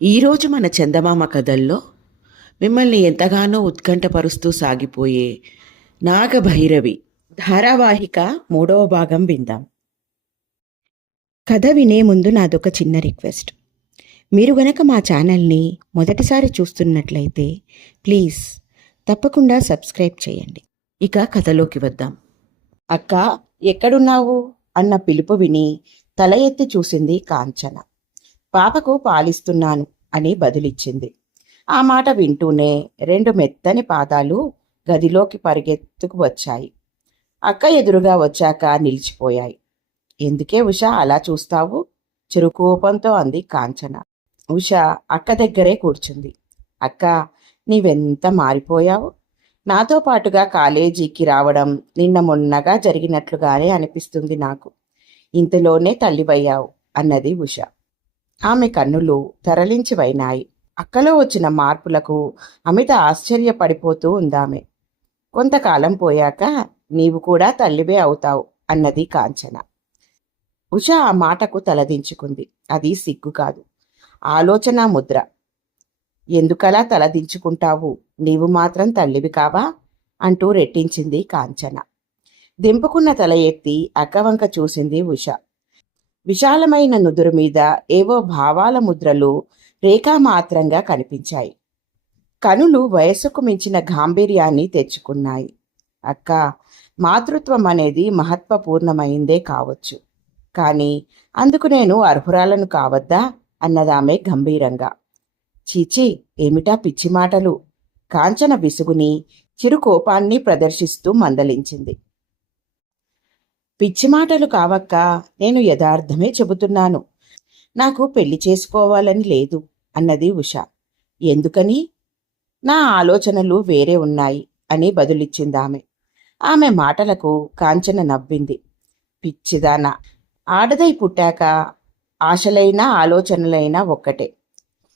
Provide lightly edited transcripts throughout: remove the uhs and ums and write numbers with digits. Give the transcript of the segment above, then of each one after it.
ఈరోజు మన చందమామ కథల్లో మిమ్మల్ని ఎంతగానో ఉత్కంఠపరుస్తూ సాగిపోయే నాగభైరవి ధారావాహిక 3వ భాగం విందాం. కథ వినే ముందు నాదొక చిన్న రిక్వెస్ట్. మీరు గనక మా ఛానల్ని మొదటిసారి చూస్తున్నట్లయితే ప్లీజ్ తప్పకుండా సబ్స్క్రైబ్ చేయండి. ఇక కథలోకి వద్దాం. అక్క, ఎక్కడున్నావు అన్న పిలుపు విని తల ఎత్తి చూసింది కాంచన. పాపకు పాలిస్తున్నాను అని బదులిచ్చింది. ఆ మాట వింటూనే 2 మెత్తని పాదాలు గదిలోకి పరిగెత్తుకు వచ్చాయి. అక్క ఎదురుగా వచ్చాక నిలిచిపోయాయి. ఎందుకే ఉషా అలా చూస్తావు? చిరుకోపంతో అంది కాంచన. ఉష అక్క దగ్గరే కూర్చుంది. అక్క, నీవెంత మారిపోయావు. నాతో పాటుగా కాలేజీకి రావడం నిన్న మొన్నగా జరిగినట్లుగానే అనిపిస్తుంది నాకు. ఇంతలోనే తల్లివయ్యావు అన్నది ఉష. ఆమె కన్నులు తరలించివైనాయి. అక్కలో వచ్చిన మార్పులకు అమిత ఆశ్చర్యపడిపోతూ ఉందామె. కొంతకాలం పోయాక నీవు కూడా తల్లివే అవుతావు అన్నది కాంచన. ఉష ఆ మాటకు తలదించుకుంది. అది సిగ్గు కాదు, ఆలోచన ముద్ర. ఎందుకలా తలదించుకుంటావు? నీవు మాత్రం తల్లివి కావా అంటూ రెట్టించింది కాంచన. దింపుకున్న తల ఎత్తి అక్కవంక చూసింది ఉష. విశాలమైన నుదురు మీద ఏవో భావాల ముద్రలు రేఖామాత్రంగా కనిపించాయి. కనులు వయస్సుకు మించిన గాంభీర్యాన్ని తెచ్చుకున్నాయి. అక్క, మాతృత్వం అనేది మహత్వపూర్ణమైందే కావచ్చు, కానీ అందుకు నేను అర్హురాలను కావద్దా అన్నదామె గంభీరంగా. చీచి, ఏమిటా పిచ్చి మాటలు? కాంచన విసుగుని చిరుకోపాన్ని ప్రదర్శిస్తూ మందలించింది. పిచ్చి మాటలు కావక్క, నేను యథార్థమే చెబుతున్నాను. నాకు పెళ్లి చేసుకోవాలని లేదు అన్నది ఉష. ఎందుకని? నా ఆలోచనలు వేరే ఉన్నాయి అని బదులిచ్చిందామె. ఆమె మాటలకు కాంచన నవ్వింది. పిచ్చిదానా, ఆడదై పుట్టాక ఆశలైనా ఆలోచనలైనా ఒక్కటే.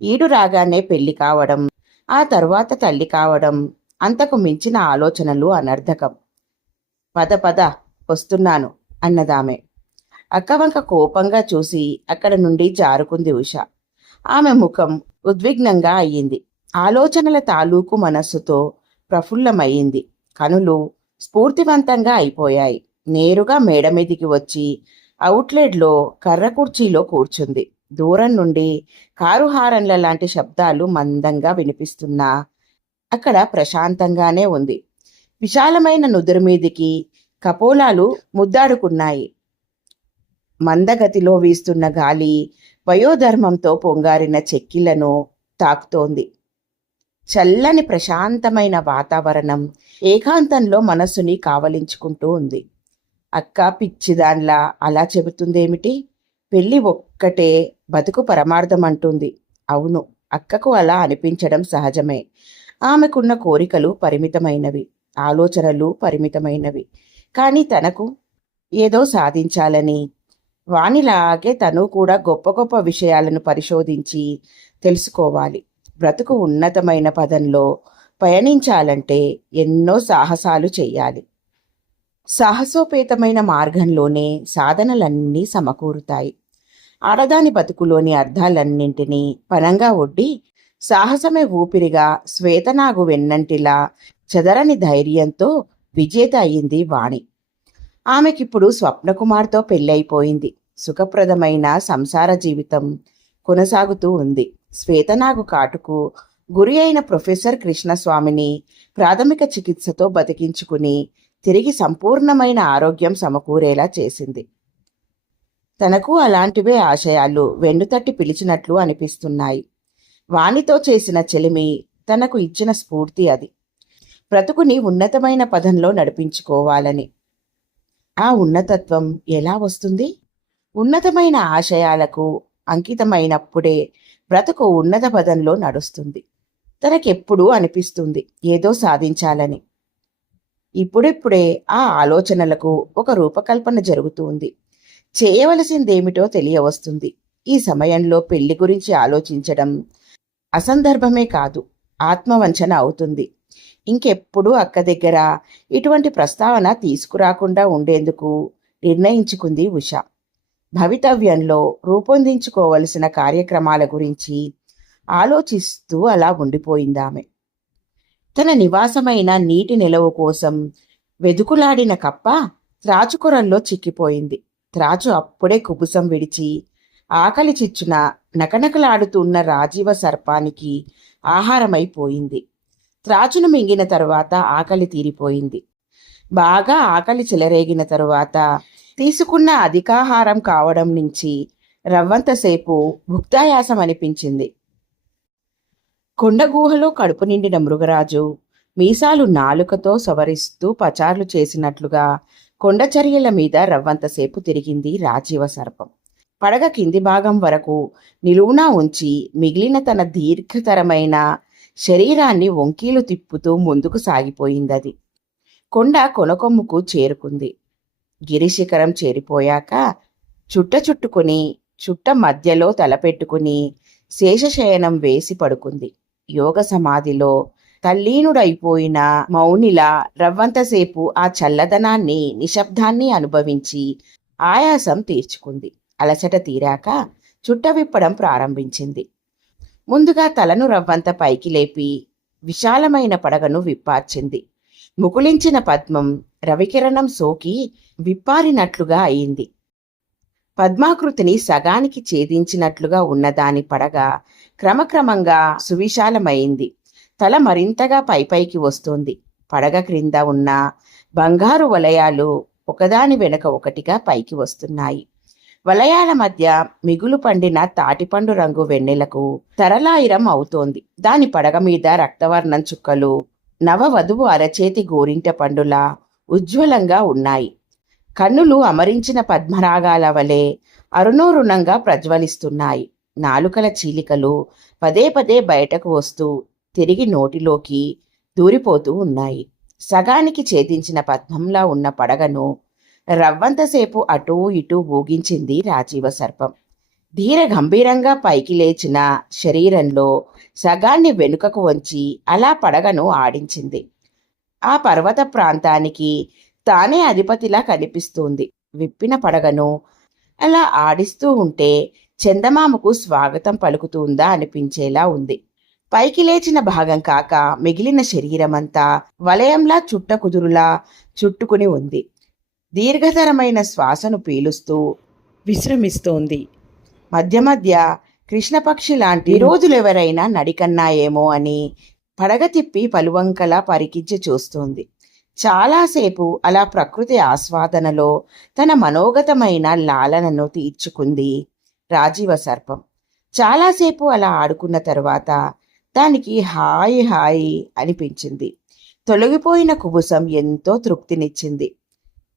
ఈడు రాగానే పెళ్లి కావడం, ఆ తరువాత తల్లి కావడం, అంతకు మించిన ఆలోచనలు అనర్థకం. పద పద, వస్తున్నాను అన్నదామె. అక్కవంక కోపంగా చూసి అక్కడ నుండి జారుకుంది ఉష. ఆమె ముఖం ఉద్విగ్నంగా అయ్యింది. ఆలోచనల తాలూకు మనస్సుతో ప్రఫుల్లమయ్యింది. కనులు స్ఫూర్తివంతంగా అయిపోయాయి. నేరుగా మేడ మీదికి వచ్చి అవుట్లెట్లో కర్ర కుర్చీలో కూర్చుంది. దూరం నుండి కారు హారన్ల లాంటి శబ్దాలు మందంగా వినిపిస్తున్నా అక్కడ ప్రశాంతంగానే ఉంది. విశాలమైన నుదురు మీదికి కపోలాలు ముద్దాడుకున్నాయి. మందగతిలో వీస్తున్న గాలి వయోధర్మంతో పొంగారిన చెక్కిళ్లను తాకుతోంది. చల్లని ప్రశాంతమైన వాతావరణం ఏకాంతంలో మనస్సుని కావలించుకుంటూ ఉంది. అక్క పిచ్చిదాన్లా అలా చెబుతుందేమిటి? పెళ్ళి ఒక్కటే బతుకు పరమార్థం అంటుంది. అవును, అక్కకు అలా అనిపించడం సహజమే. ఆమెకున్న కోరికలు పరిమితమైనవి, ఆలోచనలు పరిమితమైనవి. కానీ తనకు ఏదో సాధించాలని, వానిలాగే తను కూడా గొప్ప గొప్ప విషయాలను పరిశోధించి తెలుసుకోవాలి. బ్రతుకు ఉన్నతమైన పదంలో పయనించాలంటే ఎన్నో సాహసాలు చెయ్యాలి. సాహసోపేతమైన మార్గంలోనే సాధనలన్నీ సమకూరుతాయి. ఆడదాని బతుకులోని అర్థాలన్నింటినీ పనంగా ఒడ్డి సాహసమే ఊపిరిగా శ్వేతనాగు వెన్నంటిలా చెదరని ధైర్యంతో విజేత అయింది వాణి. ఆమెకిప్పుడు స్వప్నకుమార్తో పెళ్ళైపోయింది. సుఖప్రదమైన సంసార జీవితం కొనసాగుతూ ఉంది. శ్వేతనాగు కాటుకు గురి అయిన ప్రొఫెసర్ కృష్ణస్వామిని ప్రాథమిక చికిత్సతో బతికించుకుని తిరిగి సంపూర్ణమైన ఆరోగ్యం సమకూరేలా చేసింది. తనకు అలాంటివే ఆశయాలు వెన్నుతట్టి పిలిచినట్లు అనిపిస్తున్నాయి. వానితో చేసిన చెలిమి తనకు ఇచ్చిన స్ఫూర్తి అది. బ్రతుకుని ఉన్నతమైన పదంలో నడిపించుకోవాలని. ఆ ఉన్నతత్వం ఎలా వస్తుంది? ఉన్నతమైన ఆశయాలకు అంకితమైనప్పుడే బ్రతుకు ఉన్నత పదంలో నడుస్తుంది. తనకెప్పుడూ అనిపిస్తుంది ఏదో సాధించాలని. ఇప్పుడిప్పుడే ఆ ఆలోచనలకు ఒక రూపకల్పన జరుగుతుంది. చేయవలసిందేమిటో తెలియవస్తుంది. ఈ సమయంలో పెళ్లి గురించి ఆలోచించడం అసందర్భమే కాదు, ఆత్మవంచన అవుతుంది. ఇంకెప్పుడు అక్క దగ్గర ఇటువంటి ప్రస్తావన తీసుకురాకుండా ఉండేందుకు నిర్ణయించుకుంది ఉష. భవితవ్యంలో రూపొందించుకోవలసిన కార్యక్రమాల గురించి ఆలోచిస్తూ అలా ఉండిపోయిందామె. తన నివాసమైన నీటి నిలవ కోసం వెదుకులాడిన కప్ప త్రాచుకొరల్లో చిక్కిపోయింది. త్రాచు అప్పుడే కుబుసం విడిచి ఆకలి చిచ్చున నకనకలాడుతున్న రాజీవ సర్పానికి ఆహారమైపోయింది. త్రాచును మింగిన తరువాత ఆకలి తీరిపోయింది. బాగా ఆకలి చెలరేగిన తరువాత తీసుకున్న అధికాహారం కావడం నుంచి రవ్వంతసేపు భుక్తాయాసం అనిపించింది. కొండగూహలో కడుపు నిండిన మృగరాజు మీసాలు నాలుకతో సవరిస్తూ పచార్లు చేసినట్లుగా కొండచర్యల మీద రవ్వంతసేపు తిరిగింది రాజీవ సర్పం. పడగ కింది భాగం వరకు నిలువునా ఉంచి మిగిలిన తన దీర్ఘతరమైన శరీరాన్ని వంకీలు తిప్పుతూ ముందుకు సాగిపోయిందది. కొండ కొనకొమ్ముకు చేరుకుంది. గిరిశిఖరం చేరిపోయాక చుట్టుకుని చుట్ట మధ్యలో తలపెట్టుకుని శేషశయనం వేసి పడుకుంది. యోగ సమాధిలో తల్లీనుడైపోయిన మౌనిలా రవ్వంతసేపు ఆ చల్లదనాన్ని నిశ్శబ్దాన్ని అనుభవించి ఆయాసం తీర్చుకుంది. అలసట తీరాక చుట్ట విప్పడం ప్రారంభించింది. ముందుగా తలను రవ్వంత పైకి లేపి విశాలమైన పడగను విప్పార్చింది. ముకుళించిన పద్మం రవికిరణం సోకి విప్పారినట్లుగా అయింది. పద్మాకృతిని సగానికి ఛేదించినట్లుగా ఉన్నదాని పడగ క్రమక్రమంగా సువిశాలమైంది. తల మరింతగా పైపైకి వస్తోంది. పడగ క్రింద ఉన్న బంగారు వలయాలు ఒకదాని వెనక ఒకటిగా పైకి వస్తున్నాయి. వలయాల మధ్య మిగులు పండిన తాటిపండు రంగు వెన్నెలకు తరలాయిరం అవుతోంది. దాని పడగ మీద రక్తవర్ణం చుక్కలు నవవధువు అరచేతి గోరింట పండులా ఉజ్వలంగా ఉన్నాయి. కన్నులు అమరించిన పద్మరాగాల వలె అరుణోరుణంగా ప్రజ్వలిస్తున్నాయి. నాలుకల చీలికలు పదే పదే బయటకు వస్తూ తిరిగి నోటిలోకి దూరిపోతూ ఉన్నాయి. సగానికి ఛేదించిన పద్మంలా ఉన్న పడగను రవ్వంతసేపు అటూ ఇటూ ఊగించింది రాజీవ సర్పం. ధీర గంభీరంగా పైకి లేచిన శరీరంలో సగాన్ని వెనుకకు వంచి అలా పడగను ఆడించింది. ఆ పర్వత ప్రాంతానికి తానే అధిపతిలా కనిపిస్తుంది. విప్పిన పడగను అలా ఆడిస్తూ ఉంటే చందమామకు స్వాగతం పలుకుతుందా అనిపించేలా ఉంది. పైకి లేచిన భాగం కాక మిగిలిన శరీరమంతా వలయంలా చుట్టకుదురులా చుట్టుకుని ఉంది. దీర్ఘతరమైన శ్వాసను పీలుస్తూ విశ్రమిస్తోంది. మధ్య మధ్య కృష్ణపక్షి లాంటి రోజులెవరైనా నడికన్నాయేమో అని పడగ తిప్పి పలువంకలా పరికించి చూస్తోంది. చాలాసేపు అలా ప్రకృతి ఆస్వాదనలో తన మనోగతమైన లాలనను తీర్చుకుంది రాజీవ సర్పం. చాలాసేపు అలా ఆడుకున్న తరువాత దానికి హాయి హాయి అనిపించింది. తొలగిపోయిన కుబుసం ఎంతో తృప్తినిచ్చింది.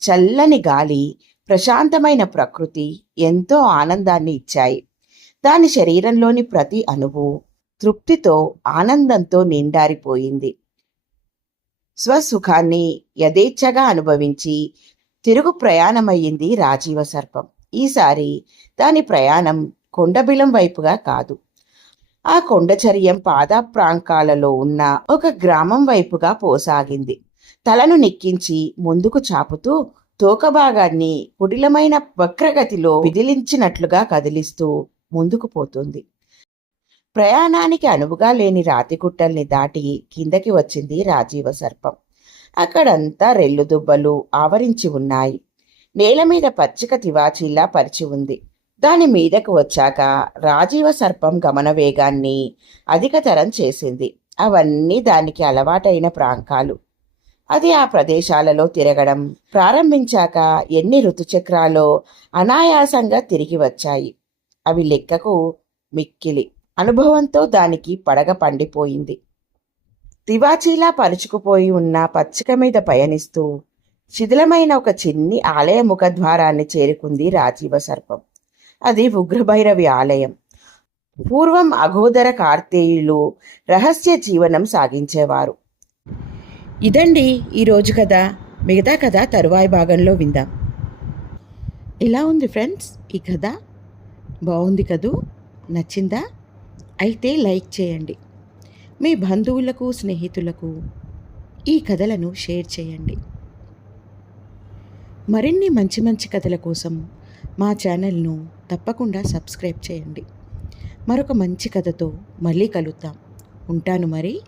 చల్లని గాలి, ప్రశాంతమైన ప్రకృతి ఎంతో ఆనందాన్ని ఇచ్చాయి. దాని శరీరంలోని ప్రతి అణువు తృప్తితో ఆనందంతో నిండారిపోయింది. స్వసుఖాన్ని యథేచ్ఛగా అనుభవించి తిరుగు ప్రయాణమయ్యింది రాజీవ సర్పం. ఈసారి దాని ప్రయాణం కొండబిలం వైపుగా కాదు. ఆ కొండచర్యం పాదప్రాంకాలలో ఉన్న ఒక గ్రామం వైపుగా పోసాగింది. తలను నిక్కించి ముందుకు చాపుతూ తోకభాగాన్ని కుటిలమైన వక్రగతిలో విదిలించినట్లుగా కదిలిస్తూ ముందుకు పోతుంది. ప్రయాణానికి అనువుగా లేని రాతిగుట్టల్ని దాటి కిందకి వచ్చింది రాజీవ సర్పం. అక్కడంతా రెల్లుదుబ్బలు ఆవరించి ఉన్నాయి. నేల మీద పచ్చిక తివాచీలా పరిచి ఉంది. దాని మీదకు వచ్చాక రాజీవ సర్పం గమన వేగాన్ని అధికతరం చేసింది. అవన్నీ దానికి అలవాటైన ప్రాంకాలు. అది ఆ ప్రదేశాలలో తిరగడం ప్రారంభించాక ఎన్ని ఋతుచక్రాలో అనాయాసంగా తిరిగి వచ్చాయి. అవి లెక్కకు మిక్కిలి. అనుభవంతో దానికి పడగ పండిపోయింది. తివాచీలా పరుచుకుపోయి ఉన్న పచ్చిక మీద పయనిస్తూ శిథిలమైన ఒక చిన్ని ఆలయ ముఖద్వారాన్ని చేరుకుంది రాజీవ సర్పం. అది ఉగ్రభైరవి ఆలయం. పూర్వం అఘోదర కార్తేయులు రహస్య జీవనం సాగించేవారు. ఇదండి ఈరోజు కథ. మిగతా కథ తరువాయి భాగంలో విందాం. ఎలా ఉంది ఫ్రెండ్స్ ఈ కథ? బాగుంది కదూ? నచ్చిందా? అయితే లైక్ చేయండి. మీ బంధువులకు, స్నేహితులకు ఈ కథలను షేర్ చేయండి. మరిన్ని మంచి మంచి కథల కోసం మా ఛానల్ను తప్పకుండా సబ్స్క్రైబ్ చేయండి. మరొక మంచి కథతో మళ్ళీ కలుద్దాం. ఉంటాను మరి.